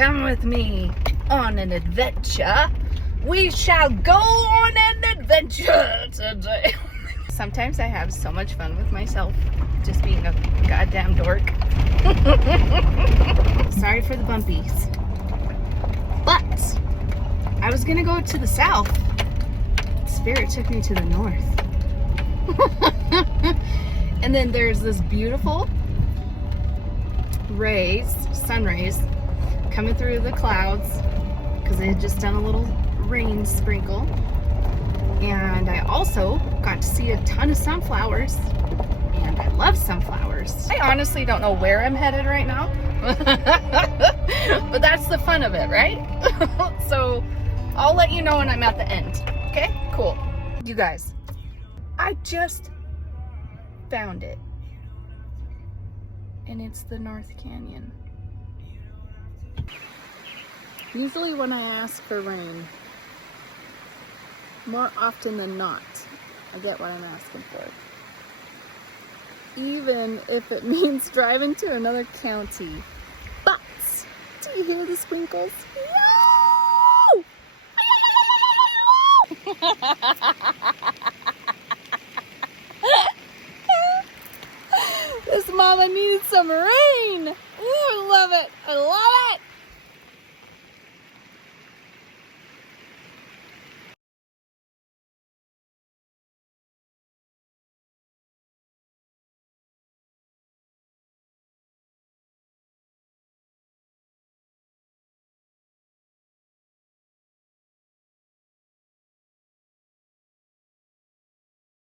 come with me on an adventure. We shall go on an adventure today. Sometimes I have so much fun with myself, just being a goddamn dork. Sorry for the bumpies. But I was gonna go to the south. Spirit took me to the north. And then there's this beautiful sun rays coming through the clouds because they had just done a little rain sprinkle. And I also got to see a ton of sunflowers, and I love sunflowers. I honestly don't know where I'm headed right now, but that's the fun of it, right? So I'll let you know when I'm at the end. Okay, cool. You guys, I just found it, and it's the North Canyon. Usually when I ask for rain, more often than not, I get what I'm asking for. Even if it means driving to another county. But, do you hear the sprinkles? No! This mama needs some rain. Ooh, I love it. I love it.